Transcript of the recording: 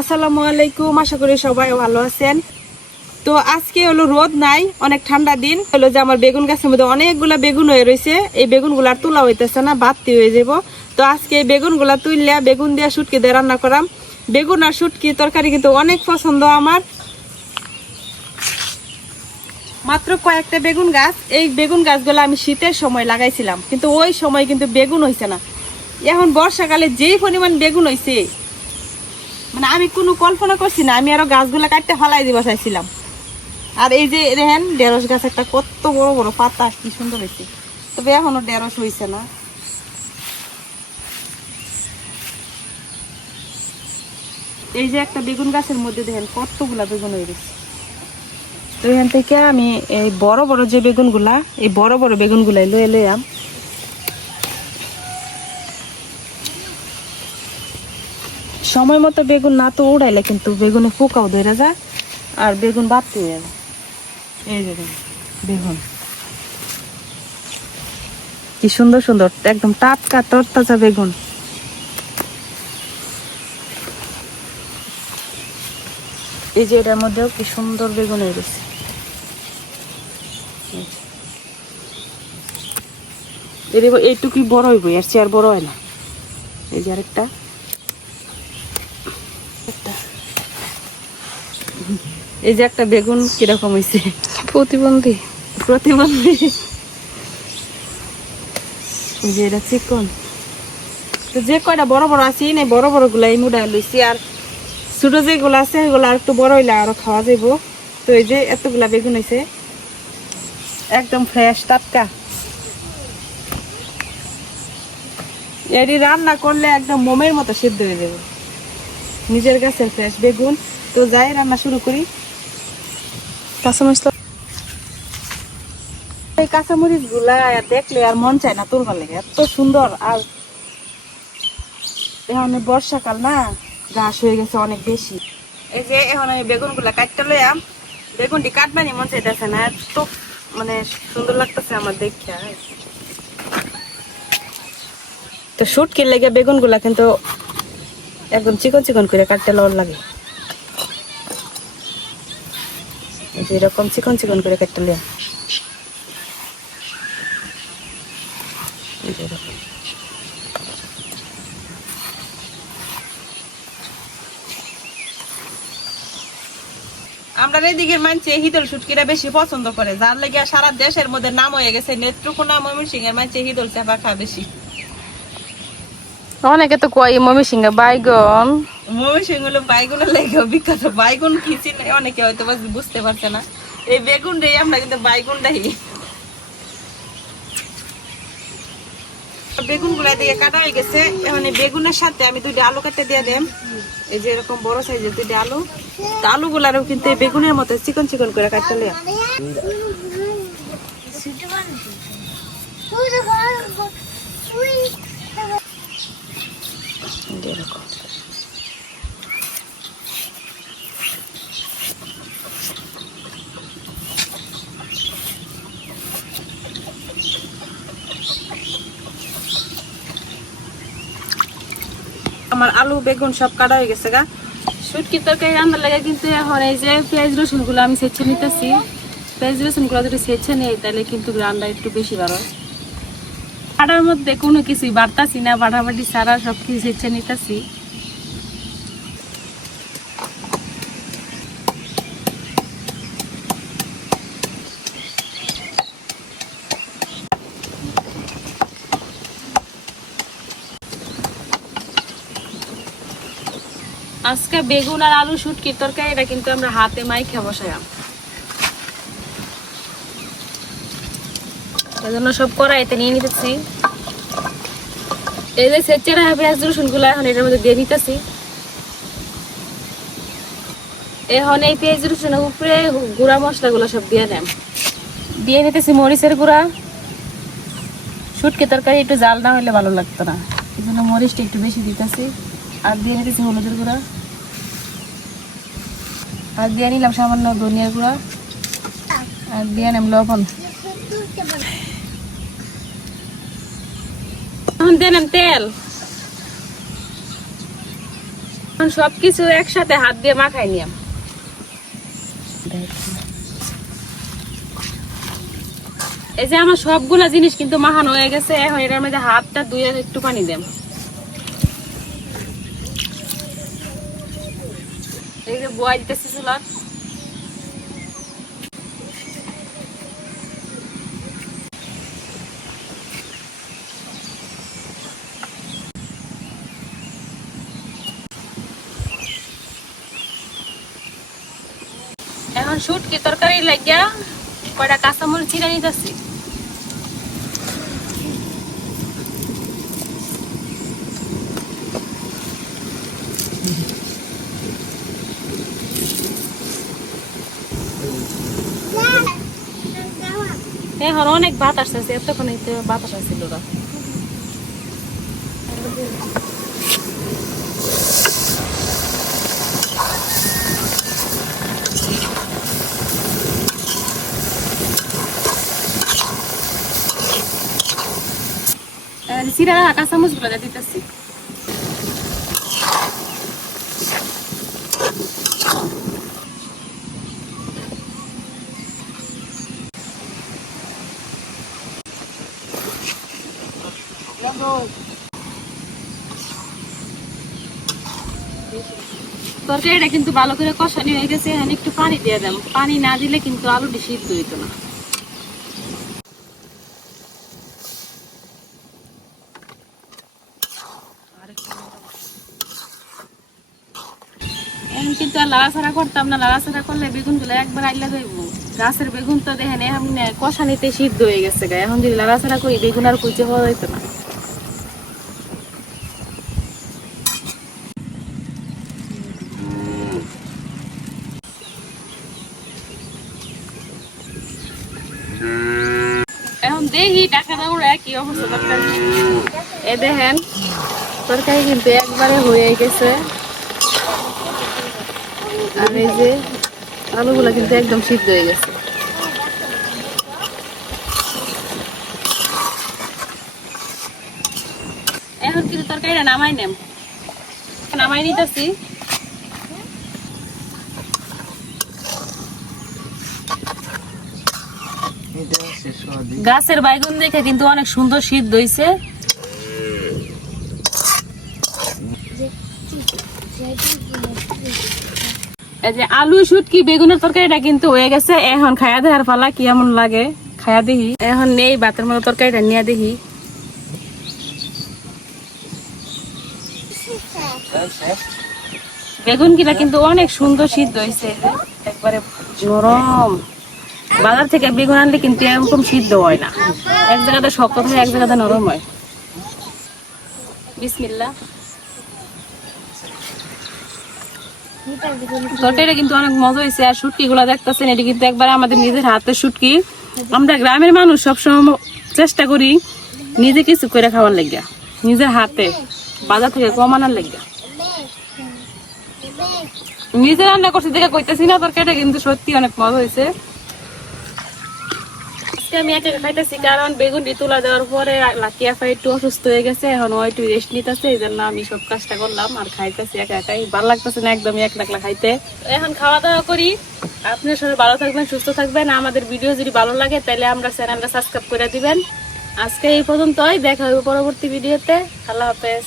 আসসালামু আলাইকুম, আশা করি সবাই ভালো আছেন। তো আজকে হলো রোদ নাই, অনেক ঠান্ডা দিন হলো যে আমার বেগুন গাছের মধ্যে অনেকগুলা বেগুন হয়ে রয়েছে। এই বেগুনগুলা আর তোলা হইতেছে না, বাড়তি হয়ে যাব। তো আজকে এই বেগুনগুলা তুললে বেগুন দিয়ে শুটকি দিয়ে রান্না করাম। বেগুন আর শুটকি তরকারি কিন্তু অনেক পছন্দ আমার। মাত্র কয়েকটা বেগুন গাছ, এই বেগুন গাছগুলো আমি শীতের সময় লাগাইছিলাম, কিন্তু ওই সময় কিন্তু বেগুন হয়েছে না। এখন বর্ষাকালে যেই পরিমাণ বেগুন হয়েছে, মানে আমি কোনো কল্পনা করছি না। আমি আরো গাছগুলা কাটতে ফালাই দিবা চাইছিলাম। আর এই যে দেখেন ঢেঁড়স গাছ একটা কত বড় বড় পাতা, কি সুন্দর হয়েছে। তবে এখনো ঢেঁড়স হয়েছে না। এই যে একটা বেগুন গাছের মধ্যে দেখেন কতগুলা বেগুন হয়ে গেছে। তো এখান থেকে আমি এই বড় বড় যে বেগুনগুলা, এই বড় বড় বেগুনগুলাই লয়ে লইয়াম। সময় মতো বেগুন না তো উড়াইলে কিন্তু বেগুনে পোকাও ধরে যায় আর বেগুন বাড়তে হয়ে যায়। এই যে বেগুন কি সুন্দর সুন্দর, একদম টাটকা তরতাজা বেগুন। এই যে এটার মধ্যেও কি সুন্দর বেগুন হয়ে গেছে। এইটুকুই বড় হইব, এর চেয়ে আর বড় হয় না। এই যে আরেকটা, এই যে একটা বেগুন কিরকম হয়েছে, প্রতিবন্ধী প্রতিবন্ধী। এই যে এটা চিকন। তো যে কয়টা বড় বড় আছে না, বড় বড় গুলা এই মুড়া লইছি। আর ছোট যেগুলো আছে সেগুলো আর একটু বড় হইলে আরো খাওয়া যাইব। তো এই যে এতগুলা বেগুন হয়েছে, একদম ফ্রেশ টাটকা। এটি রান্না করলে একদম মোমের মতো সিদ্ধ হয়ে যাবে, নিজের গাছের ফ্রেশ বেগুন। তো যাই রান্না শুরু করি। কাঁচামরিচ, এই কাঁচামরিচ গুলা দেখলে আর মন চায় না তুলবার লেগে, এত সুন্দর। আর এখন বর্ষাকাল না, ঘাস হয়ে গেছে অনেক বেশি। এই যে এখন আমি বেগুন গুলা কাটতে লইয়াম। বেগুনটি কাটবানি মন চাইতেছে না, এত মানে সুন্দর লাগতেছে আমার দেখে। তো শুটকির লেগে বেগুন গুলা কিন্তু একদম চিকন চিকন করে কাটতে লল লাগে। এরকম চিকন চিকন করে কাটতে লিয়া। আমরা এদিকের মানুষ হিদল শুটকিটা বেশি পছন্দ করে, যার লেগে সারা দেশের মধ্যে নাম হয়ে গেছে নেত্রকোনা ময়মনসিংহ এর মানুষ হিদল চাপা খায় বেশি। অনেকে তো কয় ময়মনসিংহ বাইগন, ময়মনসিংহ হলো বাইগুনের লেগে বিখ্যাত। বাইগুন কি চিনে অনেকে হয়তো বুঝতে পারছে না। এই বেগুন রে আমরা কিন্তু বাইগুন ডাই। বেগুন গুলা দিয়ে কাটা হয়ে গেছে। এখন এই বেগুনের সাথে আমি দুইটা আলু কাটতে দিয়ে দেম। এই যে এরকম বড় সাইজের দুইটা আলু। তো আলু গুলারও কিন্তু এই বেগুনের মতো চিকন চিকন করে কাটতে লিয়া। আমার আলু বেগুন সব কাটা হয়ে গেছে গা। শুটকি তরকারি রান্নার লাগে কিন্তু এখন এই যে পেঁয়াজ রসুন গুলো আমি ছেঁচে নিতেছি। পেঁয়াজ রসুন গুলো যদি ছেঁচে নেই তাহলে কিন্তু রান্না একটু বেশি ভালো। বাটার মধ্যে কোনো কিছুই বাড়তাছি না, বাটাবাটি ছাড়া সব কিছু ছেঁচে নিতেছি। আজকে বেগুন আর আলু শুটকির তরকারি এটা কিন্তু আমরা হাতে মাইখা বসাইলাম। এজন্য সব কড়াইতে নিয়ে নিতেছি। এই যে ছেঁচে রাখা পেঁয়াজ রসুন গুলা এখন এটার মধ্যে দিয়ে নিতেছি। এখন এই পেঁয়াজ রসুনের উপরে গুঁড়া মশলা গুলো সব দিয়ে দেন। দিয়ে নিতেছি মরিচের গুঁড়া। শুটকি তরকারি একটু জাল না হলে ভালো লাগতো না, এই জন্য মরিচটা একটু বেশি দিতেছি। আর দিয়ে নিতেছি হলুদের গুঁড়া। আর দিয়ে নিলাম সামান্য ধনিয়ার গুঁড়া। আর দিয়ে নিলাম লবণ। এখন দিয়ে নিলাম তেল। সবকিছু একসাথে হাত দিয়ে মাখাই নিলাম। এই যে আমার সবগুলা জিনিস কিন্তু মাখানো হয়ে গেছে। এখন এটার মধ্যে হাতটা ধুয়ে একটু পানি দেব। এই যে বয়া দিতেছি চুলার। এখন শুটকি তরকারি লাগিয়া কয়টা কাঁচামরিচ চিরা নিতেছি। এখন অনেক বাতাস আছে, এতক্ষণ বাতাস আসছিল না। চিরা কাঁচামরিচ গুলো দিতেছি। তরকারিটা কিন্তু ভালো করে কষানি হয়ে গেছে। এখন একটু পানি দিয়ে দেব। পানি না দিলে কিন্তু আলুটি সিদ্ধ হইতো না। এখন কিন্তু আর লাড়াচাড়া করতাম না। লাড়াচাড়া করলে বেগুন গুলো একবার আইলা যাইব। গাছের বেগুন তো দেখেন এখন কষানিতে সিদ্ধ হয়ে গেছে। এখন যদি লাড়াচাড়া করি বেগুন আর কুইচে হওয়া যাইতো না। এখন দেখি টাকা দাম কি অবস্থা তরকারি। এ দেখেন তরকারি কিন্তু একবারে হয়ে গেছে। আর এই যে আলুগুলা কিন্তু একদম সিদ্ধ হয়ে গেছে। এখন কিন্তু তরকারিটা নামাই নেম। নামাই নিতেছি। গাছের বাইগুন দেখে কিন্তু অনেক সুন্দর সিদ্ধ হইছে। এই যে আলু শুটকি বেগুনের তরকারিটা কিন্তু হয়ে গেছে। এখন খায়া দেখার পালা কেমন লাগে খায়া দেখি। এখন নেই ভাতের মতো তরকারিটা নিয়ে দেখি। বেগুন গুলা কিন্তু অনেক সুন্দর সিদ্ধ হয়েছে, একবারে নরম। বাজার থেকে বেগুন আনলে কিন্তু এরকম সিদ্ধ হয় না, এক জায়গাতে শক্ত হয় এক জায়গাতে নরম হয়। বিসমিল্লাহ। তরকারিটা কিন্তু অনেক মজা হয়েছে। আর শুটকি গুলা দেখতেছেন, এটি কিন্তু একবার আমাদের নিজের হাতের শুটকি। আমরা গ্রামের মানুষ সবসময় চেষ্টা করি নিজে কিছু করে খাওয়ার লাগিয়া, নিজের হাতে, বাজার থেকে কম আনার লাগিয়া। নিজে রান্না করছি দেখে কইতেছি না, তরকারিটা কিন্তু সত্যি অনেক মজা হয়েছে। আমি একা খাইতেছি কারণ বেগুনটি তুলা দেওয়ার পরে লাকিয়া ফাই একটু অসুস্থ হয়ে গেছে, এখন ও একটু রেস্ট নিতেছে, এই জন্য আমি সব কাজটা করলাম আর খাইতেছি একা একাই। ভালো লাগতেছে না একদমই একলা একলা খাইতে। এখন খাওয়া দাওয়া করি। আপনার সবাই ভালো থাকবেন, সুস্থ থাকবেন। আমাদের ভিডিও যদি ভালো লাগে তাহলে আমরা চ্যানেলটা সাবস্ক্রাইব করে দিবেন। আজকে এই পর্যন্তই, দেখা হবে পরবর্তী ভিডিওতে। আল্লাহ হাফেজ।